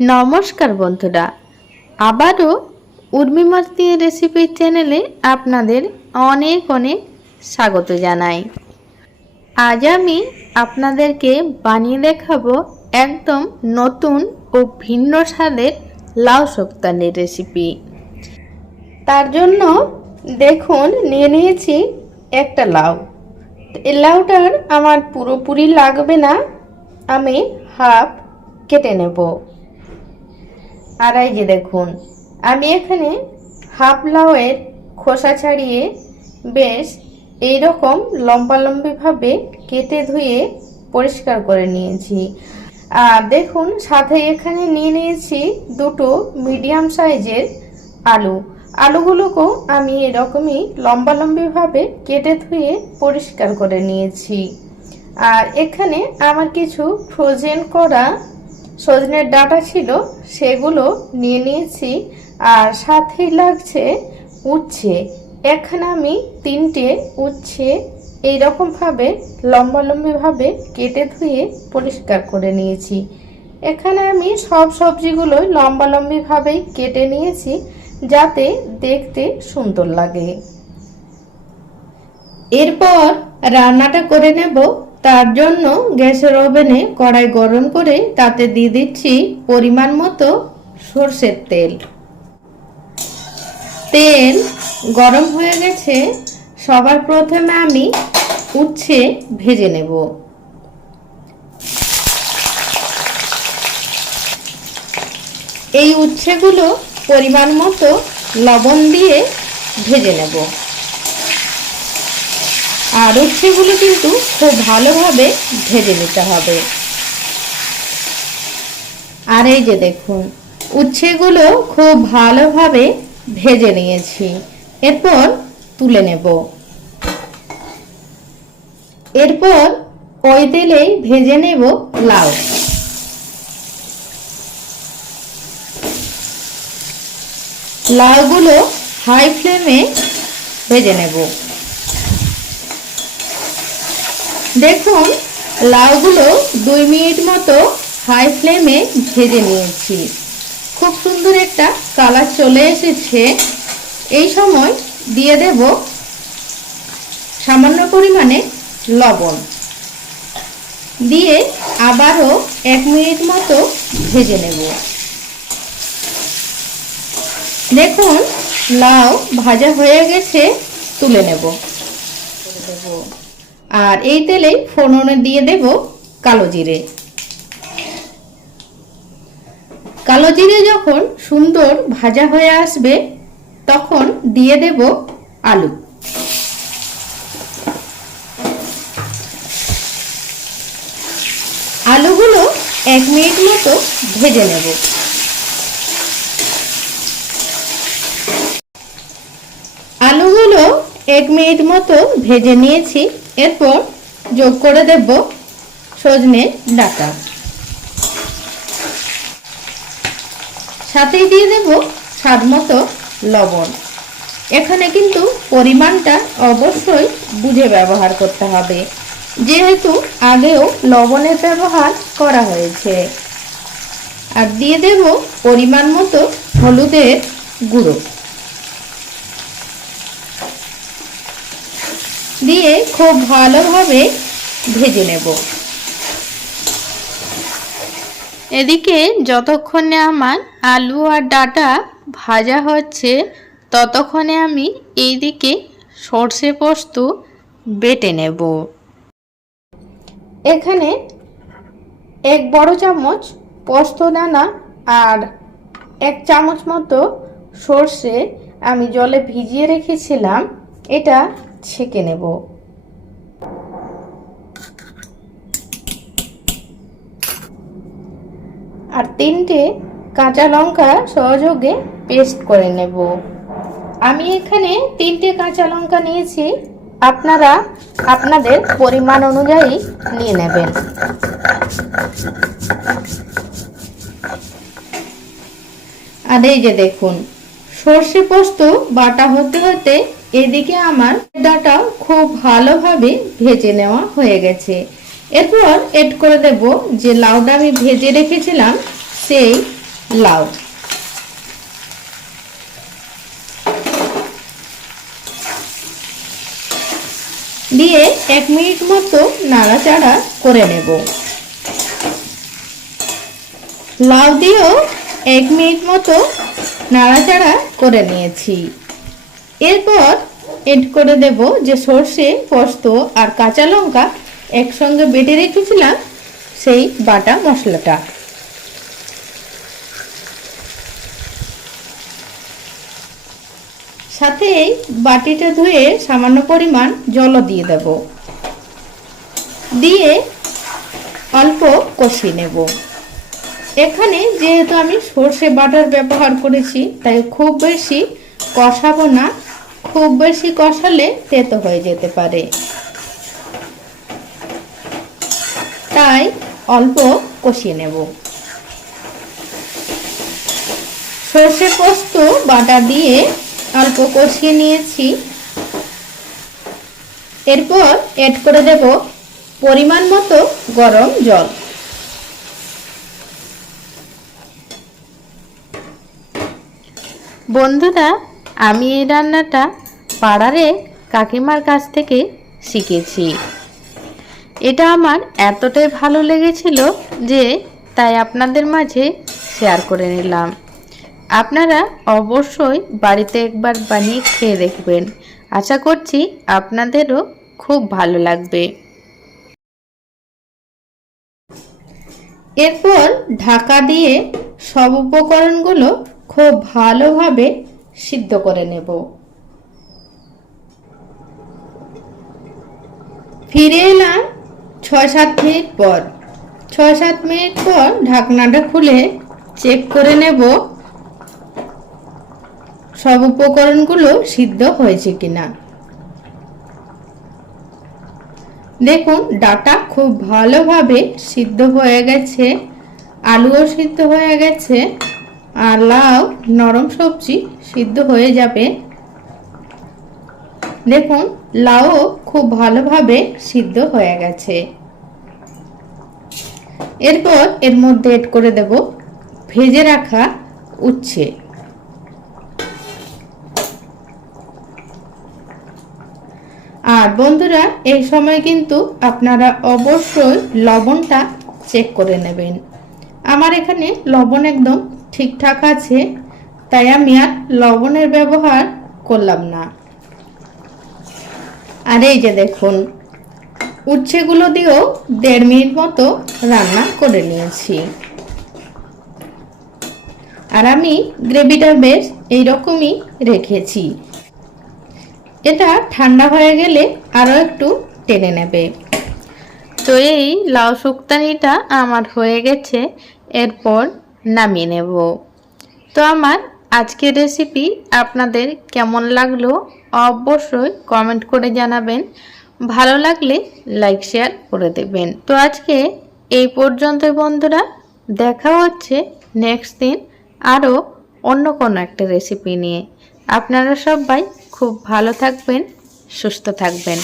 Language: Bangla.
নমস্কার বন্ধুরা। আবারও উর্মি মাস্তি রেসিপি চ্যানেলে আপনাদের অনেক অনেক স্বাগত জানাই। আজ আমি আপনাদেরকে বানিয়ে দেখাবো একদম নতুন ও ভিন্ন স্বাদের লাউ শুক্তানের রেসিপি তার জন্য দেখুন, নিয়ে নিয়েছি একটা লাউ। এই লাউটার আমার পুরোপুরি লাগবে না। আমি হাফ কেটে নেব। আর এই যে দেখুন, আমি এখানে হাফ লাউয়ের খোসা ছাড়িয়ে বেশ এই রকম লম্বালম্বিভাবে কেটে ধুয়ে পরিষ্কার করে নিয়েছি। আর দেখুন, সাথে এখানে নিয়ে নিয়েছি দুটো মিডিয়াম সাইজের আলু। আলুগুলোকেও আমি এরকমই লম্বালম্বিভাবে কেটে ধুয়ে পরিষ্কার করে নিয়েছি। আর এখানে আমার কিছু ফ্রোজেন করা সজনের ডাটা ছিল, সেগুলো নিয়ে নিয়েছি আর সাথেই লাগছে উচ্ছে। এখানে আমি তিনটে উচ্ছে এইরকমভাবে, লম্বালম্বিভাবে কেটে ধুয়ে পরিষ্কার করে নিয়েছি। এখানে আমি সব সবজিগুলোই লম্বালম্বিভাবেই কেটে নিয়েছি যাতে দেখতে সুন্দর লাগে। এরপর রান্নাটা করে নেব তার জন্য গ্যাসের ওভেনে কড়াই গরম করে তাতে দিয়ে দিচ্ছি পরিমাণ মতো সর্ষের তেল। তেল গরম হয়ে গেছে, সবার প্রথমে আমি উচ্ছে ভেজে নেব। এই উচ্ছেগুলো পরিমাণ মতো লবণ দিয়ে ভেজে নেব। আর উচ্ছেগুলো কিন্তু খুব ভালোভাবে ভেজে নিতে হবে। আর এই যে দেখুন, উচ্ছেগুলো খুব ভালোভাবে ভেজে নিয়েছি। এরপর তুলে নেব। এরপর ওই তেলেই ভেজে নেব লাউ। লাউগুলো হাই ফ্লেমে ভেজে নেব। দেখুন, লাউগুলো দুই মিনিট মতো হাই ফ্লেমে ভেজে নিয়েছি। খুব সুন্দর একটা কালার চলে এসেছে। এই সময় দিয়ে দেব সামান্য পরিমাণে লবণ। দিয়ে আবারও এক মিনিট মতো ভেজে নেব। দেখুন, লাউ ভাজা হয়ে গেছে, তুলে নেব। দেবো আর এই তেলেই ফোড়নে দিয়ে দেব কালো জিরে। কালো জিরে যখন সুন্দর ভাজা হয়ে আসবে, তখন দিয়ে দেব আলু। আলুগুলো এক মিনিট মতো ভেজে নেব আলুগুলো এক মিনিট মতো ভেজে নিয়েছি, এরপর যোগ করে দেব সজনে ডাটা। সাথেই দিয়ে দেব স্বাদ মতো লবণ। এখানে কিন্তু পরিমাণটা অবশ্যই বুঝে ব্যবহার করতে হবে। যেহেতু আগেও লবণের ব্যবহার করা হয়েছে। আর দিয়ে দেব পরিমাণ মতো হলুদের গুঁড়ো। দিয়ে খুব ভালোভাবে ভেজে নেব। এদিকে যতক্ষণে আমার আলু আর ডাটা ভাজা হচ্ছে, ততক্ষণে আমি এইদিকে সর্ষে পোস্ত বেটে নেব। এখানে এক বড় চামচ পোস্ত দানা আর এক চামচ মতো সর্ষে আমি জলে ভিজিয়ে রেখেছিলাম। এটা ছেঁকে নেব। আর তিনটে কাঁচা লঙ্কা সহযোগে পেস্ট করে নেব। আমি এখানে তিনটে কাঁচা লঙ্কা নিয়েছি। আপনারা আপনাদের পরিমাণ অনুযায়ী নিয়ে নেবেন। আর এই যে দেখুন, সর্ষে পোস্ত বাটা হতে হতে এদিকে আমার ডাটাও খুব ভালোভাবে ভেজে নেওয়া হয়ে গেছে। এরপর এড করে দেব যে লাউটা আমি ভেজে রেখেছিলাম, সেই লাউ। দিয়ে এক মিনিট মতো নাড়াচাড়া করে নেব। লাউ দিয়েও এক মিনিট মতো নাড়াচাড়া করে নিয়েছি। এরপর এড করে দেব যে সর্ষে, পোস্ত আর কাঁচা লঙ্কা একসঙ্গে বেটে রেখেছিলাম সেই বাটা মশলাটা। সাথে বাটিটা ধুয়ে সামান্য পরিমাণ জলও দিয়ে দেব। দিয়ে অল্প কষিয়ে নেব। এখানে যেহেতু আমি সর্ষে বাটার ব্যবহার করেছি, তাই খুব বেশি কষাবো না। খুব বেশি কষালে তেতো হয়ে যেতে পারে। তাই অল্প কষিয়ে নেব। সর্ষে পোস্ত বাটা দিয়ে অল্প কষিয়ে নিয়েছি। এরপর এড করে দেব পরিমাণ মতো গরম জল। বন্ধুরা আমি এই রান্নাটা পাড়ারে কাকিমার কাছ থেকে শিখেছি। এটা আমার এতটাই ভালো লেগেছিল যে তাই আপনাদের মাঝে শেয়ার করে নিলাম। আপনারা অবশ্যই বাড়িতে একবার বানিয়ে খেয়ে দেখবেন। আশা করছি আপনাদেরও খুব ভালো লাগবে। এরপর ঢাকা দিয়ে সব উপকরণগুলো খুব ভালোভাবে সিদ্ধ করে নেব। ফিরে এলাম ছয় সাত মিনিট পর। ছয় সাত মিনিট পর ঢাকনাটা খুলে চেক করে নেব সব উপকরণগুলো সিদ্ধ হয়েছে কিনা। দেখুন, ডাটা খুব ভালোভাবে সিদ্ধ হয়ে গেছে, আলুও সিদ্ধ হয়ে গেছে। আর লাউ নরম সবজি সিদ্ধ হয়ে যাবে। দেখুন লাউ খুব ভালোভাবে সিদ্ধ হয়ে গেছে। এরপর এর মধ্যে এড করে দেব ভেজে রাখা উচ্ছে। আর বন্ধুরা, এই সময় কিন্তু আপনারা অবশ্যই লবণটা চেক করে নেবেন। আমার এখানে লবণ একদম ঠিকঠাক আছে, তাই আমি আর লবণের ব্যবহার করলাম না। আর এই যে দেখুন, উচ্ছেগুলো দিয়েও দেড় মিনিট মতো রান্না করে নিয়েছি। আর আমি গ্রেভিটা বেশ এইরকমই রেখেছি। এটা ঠান্ডা হয়ে গেলে আরও একটু টেনে নেবে। তো এই লাউ শুক্তানিটা আমার হয়ে গেছে, এরপর নামিয়ে নেব। তো আমার আজকের রেসিপি আপনাদের কেমন লাগল অবশ্যই কমেন্ট করে জানাবেন। ভালো লাগলে লাইক শেয়ার করে দেবেন। তো আজকে এই পর্যন্ত বন্ধুরা, দেখা হচ্ছে নেক্সট দিন আরও অন্য কোনো একটা রেসিপি নিয়ে। আপনারা সবাই খুব ভালো থাকবেন, সুস্থ থাকবেন।